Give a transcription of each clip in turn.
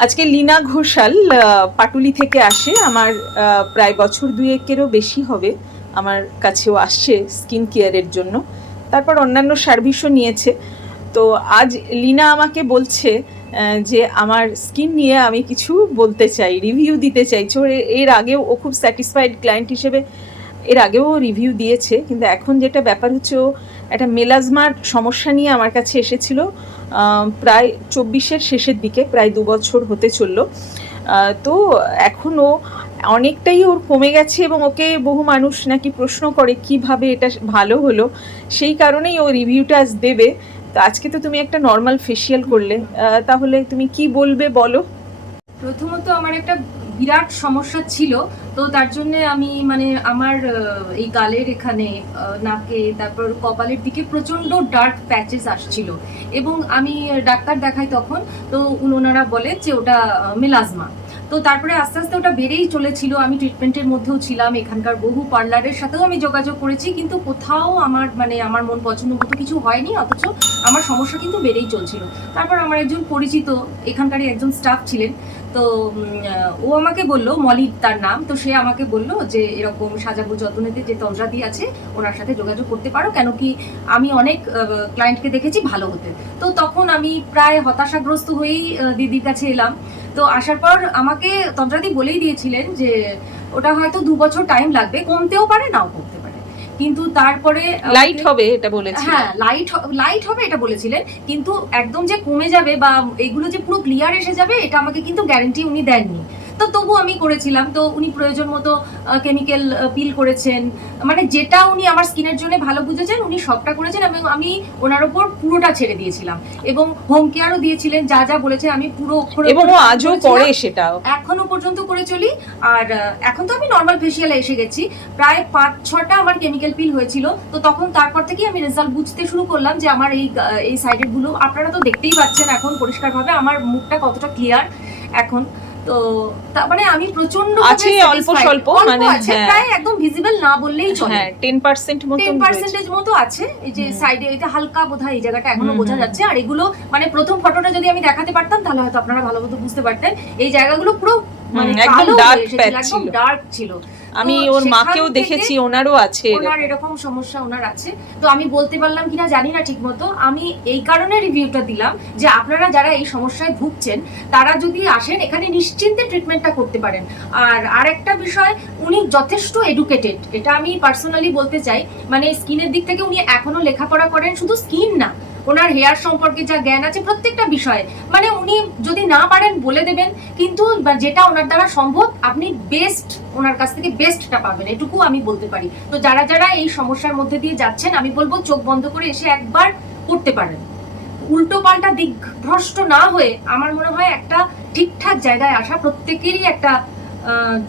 আজকে লীনা ঘোষাল পাটুলি থেকে আসে। আমার প্রায় বছর দুয়েকেরও বেশি হবে আমার কাছেও আসছে স্কিন কেয়ারের জন্য। তারপর অন্যান্য সার্ভিসও নিয়েছে। তো আজ লীনা আমাকে বলছে যে আমার স্কিন নিয়ে আমি কিছু বলতে চাই, রিভিউ দিতে চাইছে। এর আগেও ও খুব স্যাটিসফাইড ক্লায়েন্ট হিসেবে এর আগেও রিভিউ দিয়েছে, কিন্তু এখন যেটা ব্যাপার হচ্ছে, ও একটা মেলাজমার সমস্যা নিয়ে আমার কাছে এসেছিল প্রায় 24-এর শেষের দিকে, প্রায় 2 বছর হতে চললো। তো এখনও অনেকটাই ওর কমে গেছে এবং ওকে বহু মানুষ নাকি প্রশ্ন করে কিভাবে এটা ভালো হলো, সেই কারণেই ও রিভিউটা আজ দেবে। তো আজকে তো তুমি একটা নর্মাল ফেসিয়াল করলে, তাহলে তুমি কি বলবে বলো। প্রথমত আমার একটা বিরাট সমস্যা ছিল, তো তার জন্য আমি মানে আমার এই গালের এখানে নাকে তারপর কপালের দিকে প্রচন্ড ডার্ক প্যাচেস আসছিল এবং আমি ডাক্তার দেখাই তখন, তো ওনারা বলে যে ওটা মেলাজমা। তো তারপরে আস্তে আস্তে ওটা বেড়েই চলেছিল, আমি ট্রিটমেন্টের মধ্যেও ছিলাম, এখানকার বহু পার্লারের সাথেও আমি যোগাযোগ করেছি, কিন্তু কোথাও আমার আমার মন পছন্দ মতো কিছু হয়নি, অথচ আমার সমস্যা কিন্তু বেড়েই চলছিল। তারপর আমার একজন পরিচিত এখানকারই একজন স্টাফ ছিলেন, তো ও আমাকে বললো, মলি তার নাম, তো সে আমাকে বললো যে এরকম সাজাবু যত্নেতে যে তন্দ্রাদি আছে ওনার সাথে যোগাযোগ করতে পারো, কেন কি আমি অনেক ক্লায়েন্টকে দেখেছি ভালো হতে। তো তখন আমি প্রায় হতাশাগ্রস্ত হয়েই দিদির কাছে এলাম। তো আসার পর আমাকে তন্দ্রাদি বলেই দিয়েছিলেন যে ওটা হয়তো 2 বছর টাইম লাগবে, কমতেও পারে নাও কমতে পারে, কিন্তু তারপরে লাইট হবে এটা বলেছি। হ্যাঁ, লাইট হবে এটা বলেছিলেন, কিন্তু একদম যে কমে যাবে বা এগুলো যে পুরো ক্লিয়ার এসে যাবে এটা আমাকে কিন্তু গ্যারান্টি উনি দেননি। তো তবু আমি করেছিলাম, তো উনি প্রয়োজন মতো কেমিক্যাল পিল করেছেন, মানে যেটা উনি আমার স্কিনের জন্য ভালো বুঝেছেন উনি সবটা করেছেন, এবং আমি ওনার ওপর পুরোটা ছেড়ে দিয়েছিলাম এবং হোম কেয়ারও দিয়েছিলেন, যা যা বলেছে আমি পুরো অক্ষরে এবং ও আজও করে সেটাও এখনো পর্যন্ত করে চলি। আর এখন তো আমি নর্মাল ফেসিয়ালে এসে গেছি, প্রায় 5-6টা আমার কেমিক্যাল পিল হয়েছিল, তো তখন তারপর থেকে আমি রেজাল্ট বুঝতে শুরু করলাম যে আমার এই সাইডের গুলো আপনারা তো দেখতেই পাচ্ছেন এখন পরিষ্কারভাবে আমার মুখটা কতটা ক্লিয়ার এখন। তো মানে আমি প্রচন্ড আছে অল্প স্বল্প, মানে প্রায় একদম ভিজিবল না বললেই চলে, হ্যাঁ 10% মতো 10% মতো আছে। এই যে সাইডে এটা হালকা বোধহয় এই জায়গাটা এখনো বোঝা যাচ্ছে, আর এগুলো মানে প্রথম ফটোটা যদি আমি দেখাতে পারতাম তাহলে হয়তো আপনারা ভালো মতো বুঝতে পারতেন, এই জায়গাগুলো পুরো মানে একদম ডার্ক প্যাচ ছিল, একদম ডার্ক ছিল। আমি ওর মাকেও দেখেছি, ওনারও আছে, ওনার এরকম সমস্যা ওনার আছে। তো আমি বলতে পারলাম কিনা জানি না ঠিক মতো, আমি এই কারণে রিভিউটা দিলাম যে আপনারা যারা এই সমস্যায় ভুগছেন তারা যদি আসেন এখানে নিশ্চিন্তে ট্রিটমেন্টটা করতে পারেন। আর আরেকটা বিষয়, উনি যথেষ্ট এডুকেটেড, এটা আমি পার্সোনালি বলতে চাই, মানে স্কিনের দিক থেকে উনি এখনো লেখাপড়া করেন, শুধু স্কিন না ওনার হেয়ার সম্পর্কে যা জ্ঞান আছে প্রত্যেকটা বিষয়ে, মানে উনি যদি না পারেন বলে দেবেন, কিন্তু যেটা ওনার দ্বারা সম্ভব আপনি বেস্ট ওনার কাছ থেকে বেস্টটা পাবেন, এটুকু আমি বলতে পারি। তো যারা যারা এই সমস্যার মধ্যে দিয়ে যাচ্ছেন আমি বলবো চোখ বন্ধ করে এসে একবার করতে পারেন, উল্টো পাল্টা দিকভ্রষ্ট না হয়ে আমার মনে হয় একটা ঠিকঠাক জায়গায় আসা প্রত্যেকেরই একটা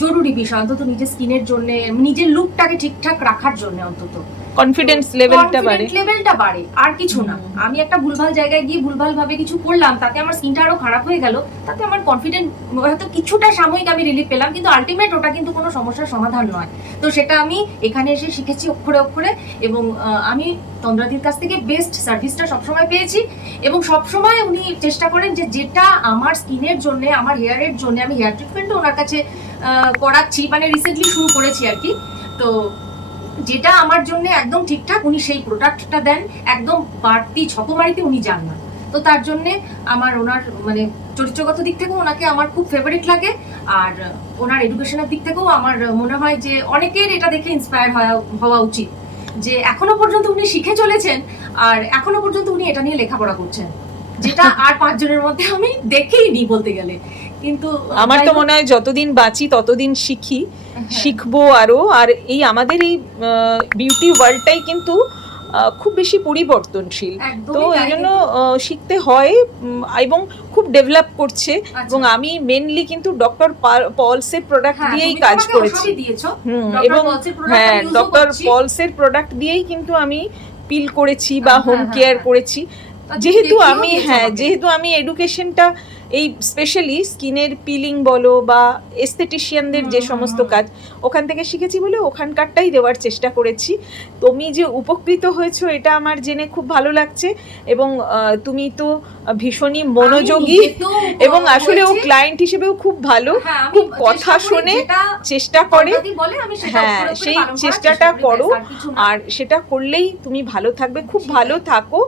জরুরি বিষয়, অন্তত নিজের স্কিনের জন্য, নিজের লুকটাকে ঠিকঠাক রাখার জন্য অন্তত কনফিডেন্স লেভেলটা বাড়ে, আর কিছু না। আমি একটা ভুলভাল জায়গায় গিয়ে ভুলভাল ভাবে কিছু করলাম, তাতে আমার স্কিনটা আরো খারাপ হয়ে গেল, তাতে আমার কনফিডেন্স হয়তো কিছুটা সাময়িক আমি রিলিফ পেলাম, কিন্তু আলটিমেট ওটা কিন্তু কোনো সমস্যার সমাধান নয়। তো সেটা আমি এখানে এসে শিখেছি অক্ষরে অক্ষরে, এবং আমি তন্দ্রাদির কাছ থেকে বেস্ট সার্ভিসটা সবসময় পেয়েছি, এবং সবসময় উনি চেষ্টা করেন যে যেটা আমার স্কিনের জন্য, আমার হেয়ারের জন্য, আমি হেয়ার ট্রিটমেন্টও ওনার কাছে করাচ্ছি, মানে রিসেন্টলি শুরু করেছি আর কি, তো যেটা আমার জন্য একদম ঠিকঠাক উনি সেই প্রোডাক্টটা দেন, একদম বাড়তি ছকমারিতে উনি যান না। তো তার জন্য আমার ওনার মানে চরিত্রগত দিক থেকেও ওনাকে আমার খুব ফেভারিট লাগে, আর ওনার এডুকেশনের দিক থেকেও আমার মনে হয় যে অনেকের এটা দেখে ইন্সপায়ার হওয়া উচিত, যে এখনো পর্যন্ত উনি শিখে চলেছেন আর এখনো পর্যন্ত উনি এটা নিয়ে লেখাপড়া করছেন, যেটা আর 5 জনের মধ্যে আমি দেখেইনি বলতে গেলে। কিন্তু আমার তো মনে হয় যতদিন বাঁচি ততদিন শিখবো আরো। আর এই আমাদের এই বিউটি ওয়ার্ল্ডটাই কিন্তু খুব বেশি পরিবর্তনশীল, তো এই জন্য শিখতে হয় এবং খুব ডেভেলপ করছে। এবং আমি মেনলি কিন্তু ডক্টর পলসের প্রোডাক্ট দিয়েই কাজ করেছি, এবং হ্যাঁ ডক্টর পলসের প্রোডাক্ট দিয়েই কিন্তু আমি পিল করেছি বা হোম কেয়ার করেছি, যেহেতু আমি এডুকেশনটা এই স্পেশালি স্কিনের পিলিং বলো বা এস্থেটিশিয়ানদের যে সমস্ত কাজ ওখান থেকে শিখেছি বলে ওখানকারটাই দেওয়ার চেষ্টা করেছি। তুমি যে উপকৃত হয়েছো এটা আমার জেনে খুব ভালো লাগছে, এবং তুমি তো ভীষণই মনোযোগী, এবং আসলে ও ক্লায়েন্ট হিসেবেও খুব ভালো, খুব কথা শোনে, চেষ্টা করে। হ্যাঁ, সেই চেষ্টাটা করো, আর সেটা করলেই তুমি ভালো থাকবে। খুব ভালো থাকো,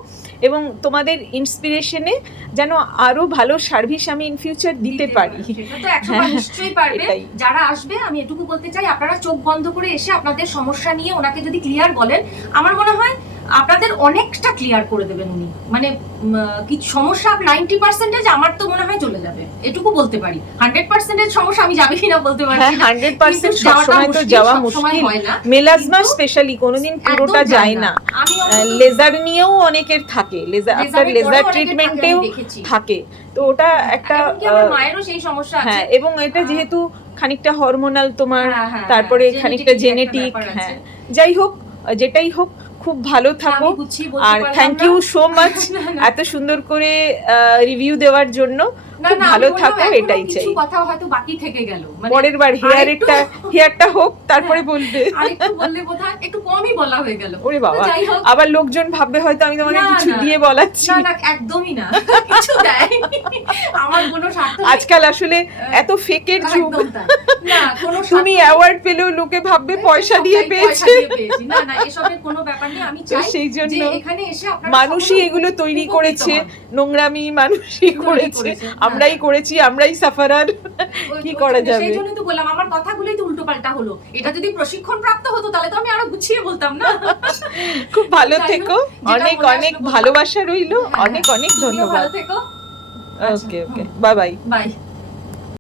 এবং তোমাদের ইন্সপিরেশনে যেন আরো ভালো সার্ভিস আমি ইন ফিউচার দিতে পারি। সেটা তো 100% নিশ্চয়ই পারবে। যারা আসবে আমি এটুকু বলতে চাই, আপনারা চোখ বন্ধ করে এসে আপনাদের সমস্যা নিয়ে ওনাকে যদি ক্লিয়ার বলেন, আমার মনে হয় আপনাদের অনেকটা ক্লিয়ার করে দেবেন উনি। মানে কিছু সমস্যা 90% আমার তো মনে হয় চলে যাবে, এটুকু বলতে পারি। 100% সমস্যা আমি যাবে কিনা বলতে পারছি না। 100% সবসময় তো যাওয়া মুশকিল, মেলাজমা স্পেশালি কোনোদিন পুরোটা যায় না। লেজার নিয়েও অনেকের থাকে, আফটার লেজার ট্রিটমেন্টেও থাকে, তো ওটা একটা মায়েরও সেই সমস্যা আছে। হ্যাঁ, এবং এটা যেহেতু খানিকটা হরমোনাল তোমার, তারপরে খানিকটা জেনেটিক, হ্যাঁ যাই হোক যেটাই হোক, খুব ভালো থাকো। আর থ্যাংক ইউ সো মাচ এত সুন্দর করে রিভিউ দেওয়ার জন্য। খুব ভালো থাকো, এটাই চাই। কথা হয়তো বাকি থেকে গেল, পরের বার হেয়ারটা হোক, তারপরে বলবে। আরেকটু বললে বোধহয় একটু কমই বলা হয়ে গেল। ওরে বাবা, আবার লোকজন ভাববে হয়তো আমি তোমাকে কিছু দিয়ে বলাচ্ছি। না না, একদমই না, কিছু দেয়নি, আমার কোনো স্বার্থ নেই। আজকাল আসলে এত ফেকের যুগ, না কোনো তুমি অ্যাওয়ার্ড পেলেও লোকে ভাববে পয়সা দিয়ে পেয়েছে। না না, এসবের কোনো ব্যাপার নেই। আমি চাই সেই জন্য এখানে এসে আপনারা মানুষই এগুলো তৈরি করেছে, নোংরামি মানুষই করেছে, আমরাই করেছি, আমরাই সাফারার, কি করা যাবে। সেই জন্য তো বললাম, আমার কথাগুলোই তো উল্টোপাল্টা হলো। এটা যদি প্রশিক্ষণ প্রাপ্ত হতো তাহলে তো আমি আরো গুছিয়ে বলতাম না। খুব ভালো থেকো, অনেক অনেক ভালোবাসা রইলো, অনেক অনেক ধন্যবাদ। ভালো থেকো। ওকে ওকে, বাই বাই। বাই।